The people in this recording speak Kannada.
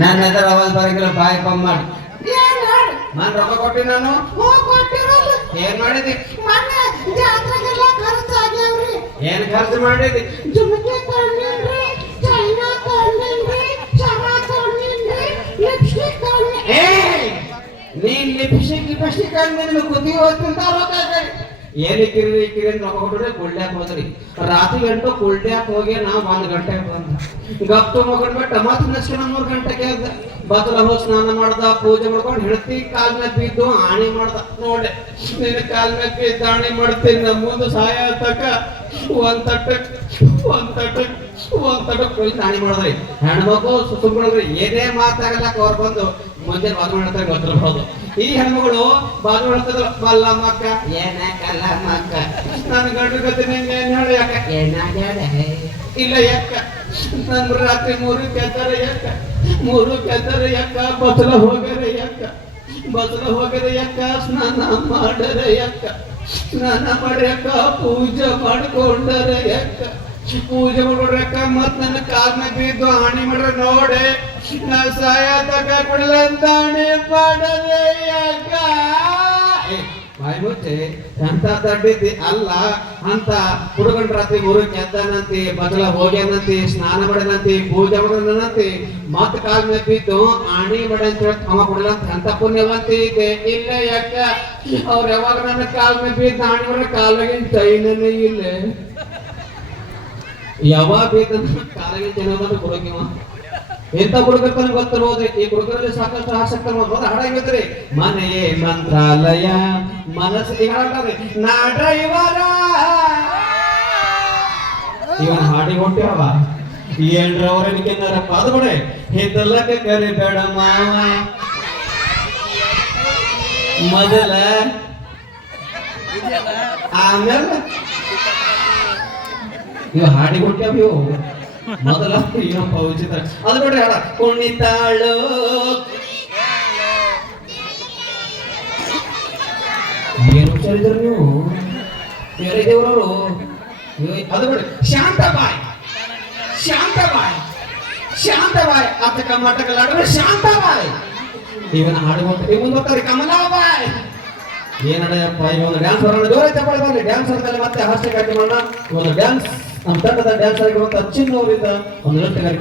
ನನ್ನ ಹೆಸರು ಅವಾಗ ಬರಂಗಿಲ್ಲ ಬಾಯಿ ಪಮ್ ಮಾಡಿ ನಾನು ರೊಕ್ಕ ಕೊಟ್ಟಿ ನಾನು ಏನ್ ಮಾಡಿದಿ ಏನ್ ಖರ್ಚು ಮಾಡಿದಿ ನೀನ್ ಲಿಪ್ಸ್ಟಿಕ್ ಅಂದ್ ಕುದಿ ಹೋಗ್ತಿಂತ ರೊಕ್ಕ ಏನಕ್ಕೆ ಕಿರಿ ರೊಕ್ಕ ಕೊಟ್ಟರೆ ಕುಳ್ಳ್ಯಾಕ ಹೋದ್ರಿ ರಾತ್ರಿ ಗಂಟು ಕುಳ್ಳ್ಯಾಕ ಹೋಗಿ ನಾವು 1 ಗಂಟೆಗೆ ಬಂದ ಗಪ್ತು ಮಗಡ್ಬಿಟ್ಟು ಮತ್ತೆ ನೆಕ್ಸ್ಟ್ 3 ಗಂಟೆಗೆ ಎದ್ದ ಬದಲ ಹೋಗಿ ಸ್ನಾನ ಮಾಡ್ದ ಪೂಜೆ ಮಾಡ್ಕೊಂಡು ಹೆಂಡತಿ ಕಾಲ್ ಮೇಲೆ ಬಿದ್ದು ಆಣಿ ಮಾಡ್ದ ನೋಡೆ ನಿನ್ನ ಕಾಲ್ ಮೇಲೆ ಬಿದ್ದು ಆಣಿ ಮಾಡ್ತೀನಿ ಮುಂದೆ ಸಹಾಯ ತಕ್ಕ ಒಂದ್ ತಟ್ಟಕ್ ಆಣಿ ಮಾಡಿದ್ರಿ ಹೆಣ್ಮಕ್ಳು ಸುತ್ತುಗಳ್ರಿ ಏನೇ ಮಾತಾಗಲಕ್ಕ ಅವ್ರು ಬಂದು ಮುಂದೆ ಬಾದು ಮಾಡ್ತಾರೆ ಗೊತ್ತಿರ್ಬೋದು ಈ ಹೆಣ್ಮಗಳು ಬಾದು ಮಾಡ್ತಿದ್ರು ಮಲ್ಲಮ್ಮಕ್ಕ ಏನಕ್ಕಲ್ಲ ಮಕ್ಕ ನನ್ನ ಗಂಡು ಗತಿ ನಿಂಗೆ ಏನ್ ಹೇಳಿ ಯಾಕ ಏನಾಗ್ಯಾಡೆ ಇಲ್ಲ ಯಾಕ ನನ್ ರಾತ್ರಿ 3 ಕೆತ್ತಾರೆ ಯಾಕ ಬದಲ ಹೋಗರೆ ಯಾಕ ಸ್ನಾನ ಮಾಡರೆ ಯಾಕ ಪೂಜೆ ಮಾಡ್ಕೊಂಡರೆ ಯಾಕ ಪೂಜೆ ಮಾಡ್ಕೊಂಡ್ರಕ್ಕ ಮತ್ ನನ್ನ ಕಾಲ್ನ ಬಿದ್ದು ಹಾನಿ ಮಾಡ್ರ ನೋಡೆ ನಾ ಸಾಯ ತಕ ಕೊಡಲ್ಲ ಅಂತ ಹಾನಿ ಮಾಡದೆ ಯಾಕ ಬಾಯಿ ಮುಚ್ಚೆ ಅಂತ ತಡ್ಡಿದ್ದಿ ಅಲ್ಲ ಅಂತ ಹುಡುಗನ್ ರಾತ್ರಿ 3 ಕೆದ್ದನಂತಿ ಬದಲ ಹೋಗ್ಯಾನಂತಿ ಸ್ನಾನ ಮಾಡನಂತಿ ಪೂಜೆ ಮಾಡನಂತಿ ಮತ್ ಕಾಲ್ ಮೇಲೆ ಬಿದ್ದು ಆಣಿ ಮಾಡ ಅಂತ ಹೇಳಿ ಅವ ಕೊಡಲ್ಲ ಅಂತ ಪುಣ್ಯವಂತಿ ಇದೆ ಇಲ್ಲ ಯಾಕ ಅವ್ರ ಯಾವಾಗ ನನ್ನ ಕಾಲ್ ಮೇಲೆ ಬಿದ್ದು ಆಣಿ ಮಾಡ ಕಾಲಾಗಿನ ಚೈನನೇ ಇಲ್ಲ ಯಾವಾಗ ಬೇಕಂತ ಕಾಲಾಗಿನ ಚೈನ ಕೊಡೋಕಿವ ಎಂತ ಹುಡುಗರ್ತನ ಗೊತ್ತಿರ್ಬೋದು ಈ ಹುಡುಗರಲ್ಲಿ ಸಾಕಷ್ಟು ಆಸಕ್ತಿ ಮಾಡ್ಬೋದು ಹಾಡಾಗಿದ್ರಿ ಮನೆಯೇ ಮಂತ್ರಾಲಯ ಮನಸ್ಸು ಈಗ ಹಾಡ್ತಾರೆ ನಾ ಡ್ರೈವರ ಇವನ್ ಹಾಡಿ ಹೊಂಟಿವ ಏನ್ರವರನಿಗೆ ಅದು ಕೊಡೆ ಹಿದ್ದಲಕ್ಕೆ ಕರಿಬೇಡ ಮಾವ ಮೊದಲ ಆಮೇಲೆ ಇವ ಹಾಡಿ ಹೊಂಟ್ಯಾವ ಇವು ಮೊದಲ ಏನಪ್ಪ ವಿಚಿತ್ರ ಅದು ನೋಡ್ರಿ ಹಾಡ ಕುಣಿತಾಳು ಏನು ಹುಷಾರಿದ್ರು ನೀವು ಯಾರಿದೇವ್ರವರು ಅದು ನೋಡಿ ಶಾಂತಬಾಯಿ ಅತಕ ಮಟಕಲಾಡ್ರೆ ಶಾಂತಬಾಯಿ ಇವನ್ ಹಾಡುವಂತ ಮುಂದೆ ಹೋಗ್ತಾರೆ ಕಮಲಾಬಾಯಿ ಏನಡಪ್ಪ ಇವನು ಡ್ಯಾನ್ಸ್ ಬರೋಣ ಜೋರ ಚಪ್ಪಾಳೆ ಬರಲಿ ಡ್ಯಾನ್ಸ್ ಆದ್ಮೇಲೆ ಮತ್ತೆ ಹಾಸ್ಯ ಕಾರ್ಯಕ್ರಮ ಒಂದು ಡ್ಯಾನ್ಸ್ ನಮ್ಮ ತಂಡದ ಡ್ಯಾನ್ಸ್ ಆಗಿರುವಂತ ಅಚ್ಚಿನ್ ಅವರಿಂದ ಒಂದು ನೃತ್ಯ